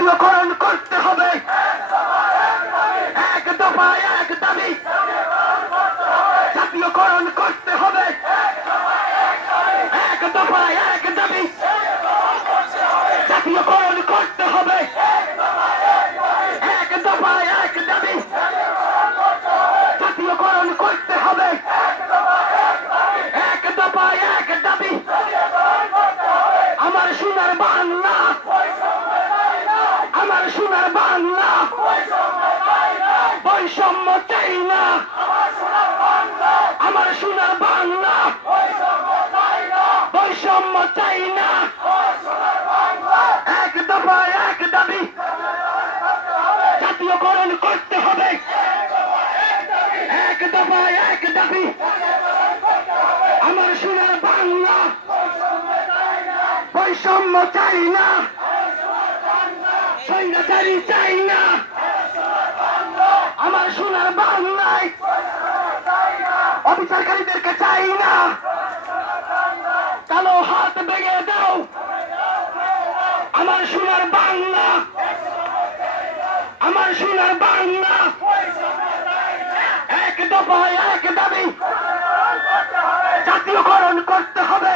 জাতীয়করণ করতে হবে, এক দফা এক দাবি, জাতীয়করণ করতে হবে, এক দফা এক দাবি, জাতীয়করণ করতে হবে, এক দফা এক দাবি, জাতীয়করণ করতে হবে, এক দফা এক দাবি। আমার সোনার বাংলা, আমার সোনার বাংলা, বৈষম্য চাই না, আমার সোনার বাংলা, বৈষম্য চাই না, এক দফা এক দাবি, জাতীয়করণ করতে হবে, এক দফা এক দাবি। আমার সোনার বাংলা, বৈষম্য চাই না, স্বৈরাচারী চাই না, আমার সোনার বাংলায় অবিচারকারীদেরকে চাই না। কালো হাত ভেঙে দাও, আমার সোনার বাংলা, আমার সোনার বাংলা, এক দফা এক দাবি, জাতীয়করণ করতে হবে।